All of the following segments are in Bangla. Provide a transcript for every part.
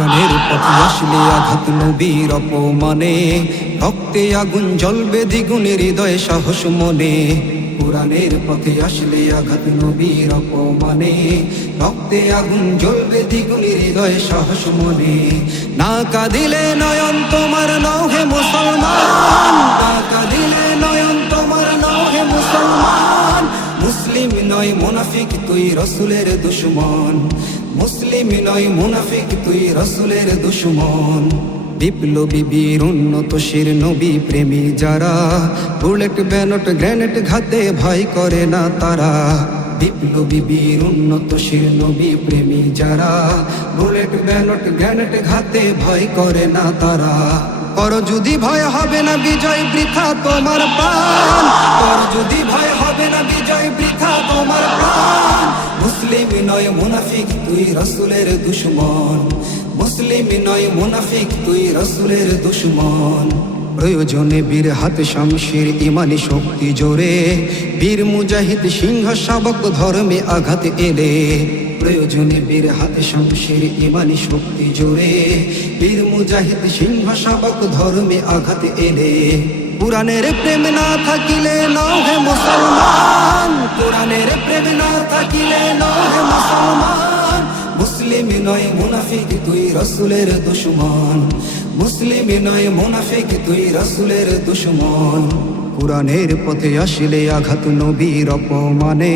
কোরআনের পথে আসলে আঘাত নবীর অপমানে, রক্তে আগুন জ্বলবে দ্বিগুণে হৃদয়ে সাহস মনে। কোরআনের পথে আসলে আঘাত নবীর অপমানে, রক্তে আগুন জ্বলবে দ্বিগুণে হৃদয়ে সাহস মনে। না কাঁদিলে নয়ন তোমার নও হে মুসলমান, না কাঁদিলে নয়ন তোমার নও হে মুসলমান। মুসলিম নয় মুনাফিক তুই রাসূলের দুশমন, মুসলিম নয় মুনাফিক তুই রাসূলের দুশমন। বিপ্লবী বীর উন্নত শির নবী প্রেমী যারা, বুলেট ব্যানট গ্রেনেড ঘাতে ভয় করে না তারা। বিপ্লবী বীর উন্নত শির নবী প্রেমী যারা, বুলেট ব্যানট গ্রেনেড ঘাতে ভয় করে না তারা। কর যদি ভয় হবে না বিজয় বৃথা তোমার প্রাণ, কর যদি ভয় হবে না বিজয় বৃথা তোমার প্রাণ। মুসলিম নয় মুনাফিক তুই রাসূলের দুশমন, মুসলিম নয় মুনাফিক তুই রাসূলের দুশমন। প্রয়োজনে বীর হাত শামশির ইমানি শক্তি জোরে, বীর মুজাহিদ সিংহ শাবক ধর্মে আঘাত এলে। প্রয়োজনে বীর হাত শামশির ইমানি শক্তি জোরে, বীর মুজাহিদ সিংহ শাবক ধর্মে আঘাত এলে। কোরআনের প্রেম না থাকিলে নও হে মুসলমান, কোরআনের প্রেম না থাকিলে নও হে মুসলমান। মুসলিম নয় মুনাফিক তুই রাসূলের দুশমন, মুসলিম নয় মুনাফিক তুই রাসূলের দুশমন। কোরআনের পথে আসলে আঘাত নবীর অপমানে,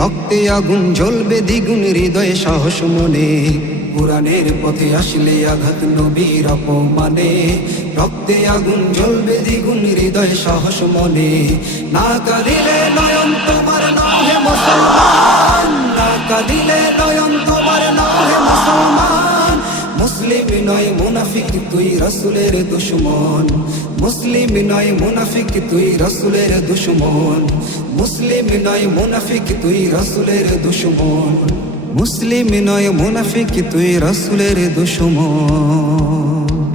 রক্তে আগুন জ্বলবে দ্বিগুণ হৃদয়ে সাহস মনে। কোরআনের পথে আসলে আঘাত নবীর অপমানে, রক্তে আগুন জ্বলবে দ্বিগুণ হৃদয়ে সাহস মনে। না কাঁদিলে নয়ন তোমার নও হে মুসলমান, না কাঁদিলে নয়ন তোমার নও হে মুসলমান। মুসলিম নয় মুনাফিক তুই রাসূলের দুশমন, মুসলিম নয় মুনাফিক তুই রাসূলের দুশমন। মুসলিম নয় মুনাফিক তুই রাসূলের দুশমন, মুসলিম নয় মুনাফিক তুই রাসূলের দুশমন।